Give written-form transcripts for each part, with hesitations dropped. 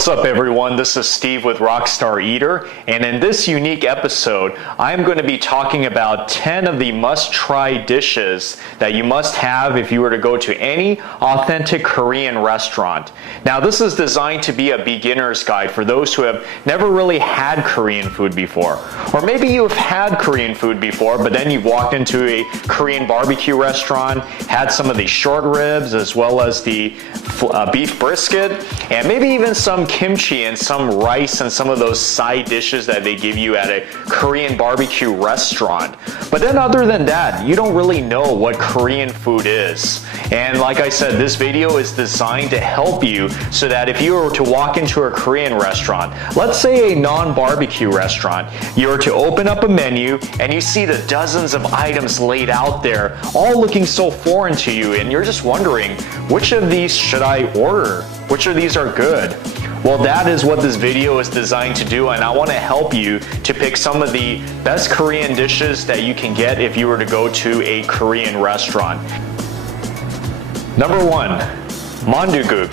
What's up everyone, this is Steve with Rockstar Eater, and in this unique episode, I'm going to be talking about 10 of the must-try dishes that you must have if you were to go to any authentic Korean restaurant. Now this is designed to be a beginner's guide for those who have never really had Korean food before. Or maybe you've had Korean food before, but then you've walked into a Korean barbecue restaurant, had some of the short ribs as well as the beef brisket, and maybe even some kimchi and some rice and some of those side dishes that they give you at a Korean barbecue restaurant. But then other than that, you don't really know what Korean food is. And like I said, this video is designed to help you so that if you were to walk into a Korean restaurant, let's say a non-barbecue restaurant, you were to open up a menu and you see the dozens of items laid out there, all looking so foreign to you, and you're just wondering, which of these should I order? Which of these are good? Well, that is what this video is designed to do, and I want to help you to pick some of the best Korean dishes that you can get if you were to go to a Korean restaurant. Number 1, manduguk.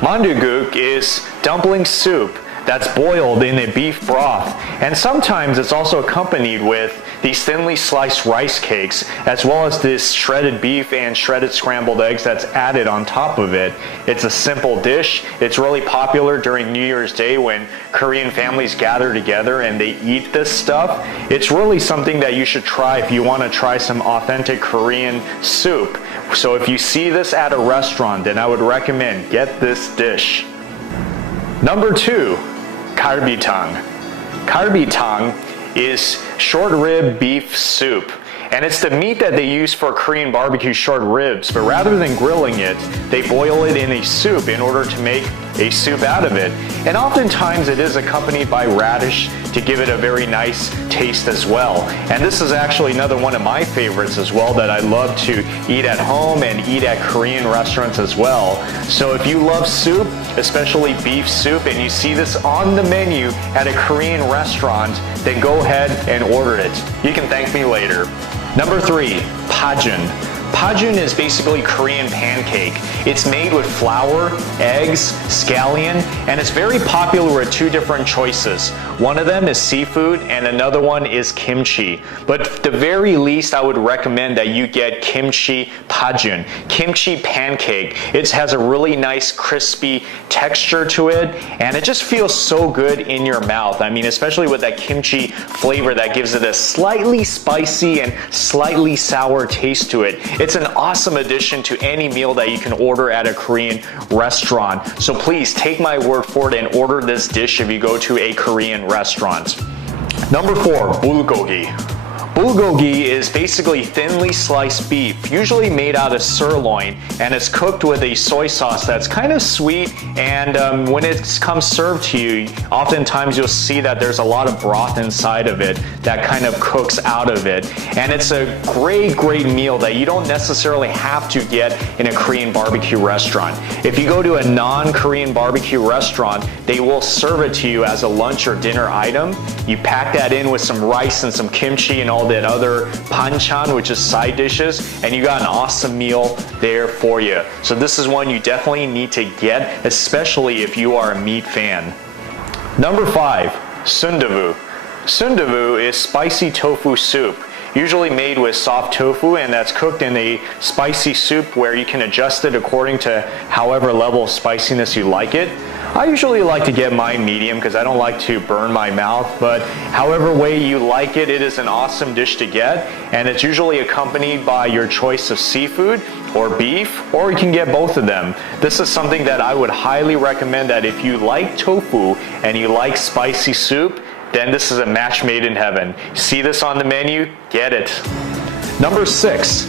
Manduguk is dumpling soup that's boiled in a beef broth, and sometimes it's also accompanied with these thinly sliced rice cakes, as well as this shredded beef and shredded scrambled eggs that's added on top of it. It's a simple dish. It's really popular during New Year's Day when Korean families gather together and they eat this stuff. It's really something that you should try if you want to try some authentic Korean soup. So if you see this at a restaurant, then I would recommend get this dish. Number 2, galbijang. Galbijang is short rib beef soup, and it's the meat that they use for Korean barbecue short ribs, but rather than grilling it, they boil it in a soup in order to make a soup out of it. And oftentimes it is accompanied by radish to give it a very nice taste as well. And this is actually another one of my favorites as well that I love to eat at home and eat at Korean restaurants as well. So if you love soup, especially beef soup, and you see this on the menu at a Korean restaurant, then go ahead and order it. You can thank me later. Number 3, pajun. Pajun is basically Korean pancake. It's made with flour, eggs, scallion, and it's very popular with 2 different choices. One of them is seafood and another one is kimchi. But at the very least, I would recommend that you get kimchi pajun, kimchi pancake. It has a really nice crispy texture to it, and it just feels so good in your mouth. I mean, especially with that kimchi flavor that gives it a slightly spicy and slightly sour taste to it. It's an awesome addition to any meal that you can order at a Korean restaurant. So please take my word for it and order this dish if you go to a Korean restaurant. Number 4, bulgogi. Bulgogi is basically thinly sliced beef, usually made out of sirloin, and it's cooked with a soy sauce that's kind of sweet, and when it comes served to you, oftentimes you'll see that there's a lot of broth inside of it that kind of cooks out of it. And it's a great meal that you don't necessarily have to get in a Korean barbecue restaurant. If you go to a non-Korean barbecue restaurant, they will serve it to you as a lunch or dinner item. You pack that in with some rice and some kimchi and all that other banchan, which is side dishes, and you got an awesome meal there for you. So this is one you definitely need to get, especially if you are a meat fan. Number 5, sundavu. Sundavu is spicy tofu soup, usually made with soft tofu, and that's cooked in a spicy soup where you can adjust it according to however level of spiciness you like it. I usually like to get mine medium because I don't like to burn my mouth, but however way you like it, it is an awesome dish to get, and it's usually accompanied by your choice of seafood or beef, or you can get both of them. This is something that I would highly recommend, that if you like tofu and you like spicy soup, then this is a match made in heaven. See this on the menu? Get it. Number 6,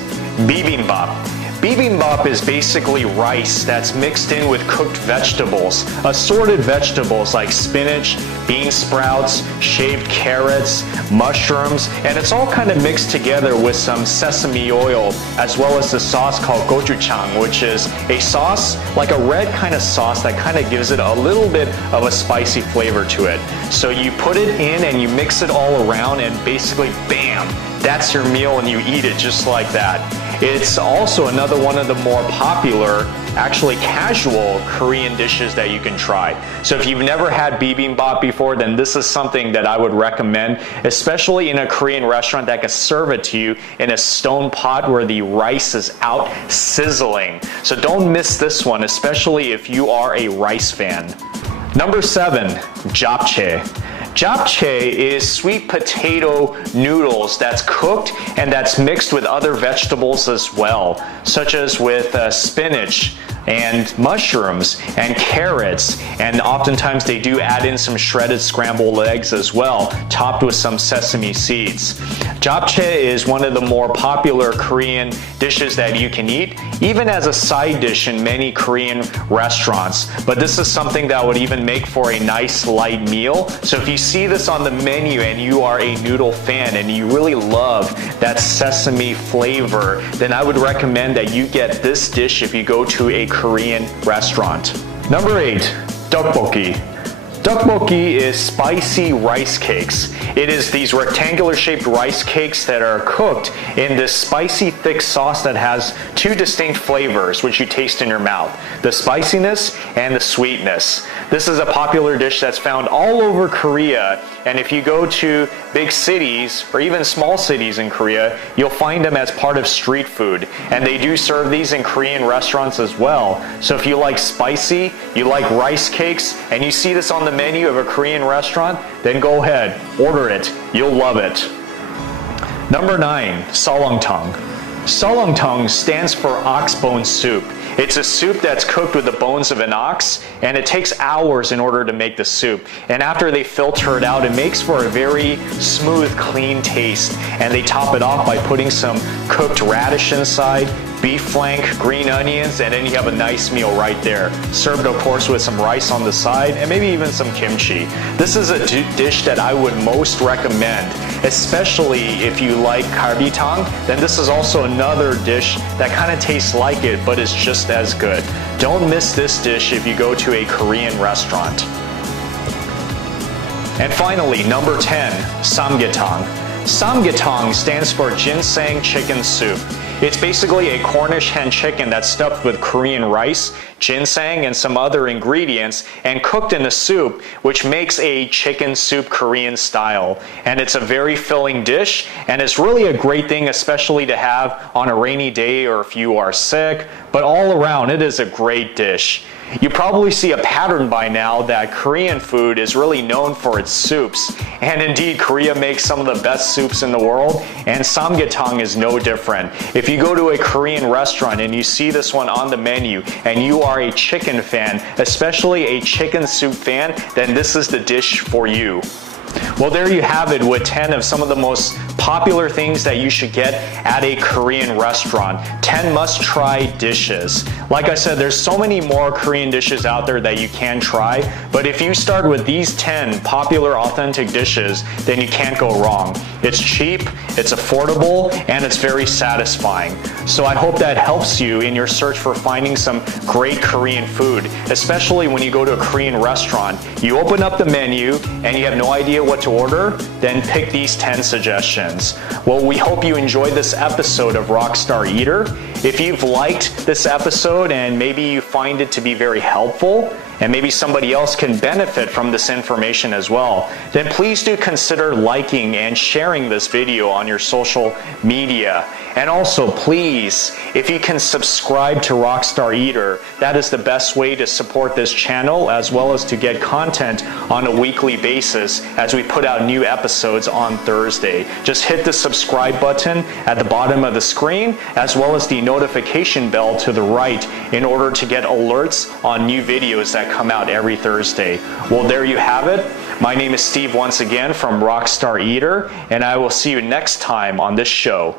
bibimbap. Bibimbap is basically rice that's mixed in with cooked vegetables, assorted vegetables like spinach, bean sprouts, shaved carrots, mushrooms, and it's all kind of mixed together with some sesame oil, as well as the sauce called gochujang, which is a sauce, like a red kind of sauce that kind of gives it a little bit of a spicy flavor to it. So you put it in and you mix it all around, and basically, bam, that's your meal and you eat it just like that. It's also another one of the more popular, actually casual Korean dishes that you can try. So if you've never had bibimbap before, then this is something that I would recommend, especially in a Korean restaurant that can serve it to you in a stone pot where the rice is out sizzling. So don't miss this one, especially if you are a rice fan. Number 7, japchae. Japchae is sweet potato noodles that's cooked and that's mixed with other vegetables as well, such as with spinach and mushrooms and carrots, and oftentimes they do add in some shredded scrambled eggs as well, topped with some sesame seeds. Japchae is one of the more popular Korean dishes that you can eat, even as a side dish in many Korean restaurants. But this is something that would even make for a nice light meal. So if you see this on the menu and you are a noodle fan and you really love that sesame flavor, then I would recommend that you get this dish if you go to a Korean restaurant. Number 8, tteokbokki. Tteokbokki is spicy rice cakes. It is these rectangular shaped rice cakes that are cooked in this spicy thick sauce that has two distinct flavors which you taste in your mouth, the spiciness and the sweetness. This is a popular dish that's found all over Korea, and if you go to big cities or even small cities in Korea, you'll find them as part of street food, and they do serve these in Korean restaurants as well. So if you like spicy, you like rice cakes, and you see this on the menu of a Korean restaurant, then go ahead, order it. You'll love it. Number 9, salongtang. Salongtang stands for ox bone soup. It's a soup that's cooked with the bones of an ox, and it takes hours in order to make the soup. And after they filter it out, it makes for a very smooth, clean taste. And they top it off by putting some cooked radish inside, beef flank, green onions, and then you have a nice meal right there. Served, of course, with some rice on the side and maybe even some kimchi. This is a dish that I would most recommend, especially if you like garbitang. Then this is also another dish that kind of tastes like it, but is just as good. Don't miss this dish if you go to a Korean restaurant. And finally, number 10, samgyetang. Samgyetang stands for ginseng chicken soup. It's basically a Cornish hen chicken that's stuffed with Korean rice, ginseng, and some other ingredients and cooked in a soup, which makes a chicken soup Korean style. And it's a very filling dish, and it's really a great thing, especially to have on a rainy day or if you are sick. But all around, it is a great dish. You probably see a pattern by now that Korean food is really known for its soups. And indeed, Korea makes some of the best soups in the world, and samgyetang is no different. If you go to a Korean restaurant and you see this one on the menu and you are a chicken fan, especially a chicken soup fan, then this is the dish for you. Well, there you have it with 10 of some of the most popular things that you should get at a Korean restaurant. 10 must-try dishes. Like I said, there's so many more Korean dishes out there that you can try, but if you start with these 10 popular authentic dishes, then you can't go wrong. It's cheap, it's affordable, and it's very satisfying. So I hope that helps you in your search for finding some great Korean food, especially when you go to a Korean restaurant. You open up the menu and you have no idea what to order, then pick these 10 suggestions. Well, we hope you enjoyed this episode of Rockstar Eater. If you've liked this episode and maybe you find it to be very helpful, and maybe somebody else can benefit from this information as well, then please do consider liking and sharing this video on your social media. And also, please, if you can subscribe to Rockstar Eater, that is the best way to support this channel, as well as to get content on a weekly basis as we put out new episodes on Thursday. Just hit the subscribe button at the bottom of the screen, as well as the notification bell to the right, in order to get alerts on new videos that come out every Thursday. Well, there you have it. My name is Steve once again from Rockstar Eater, and I will see you next time on this show.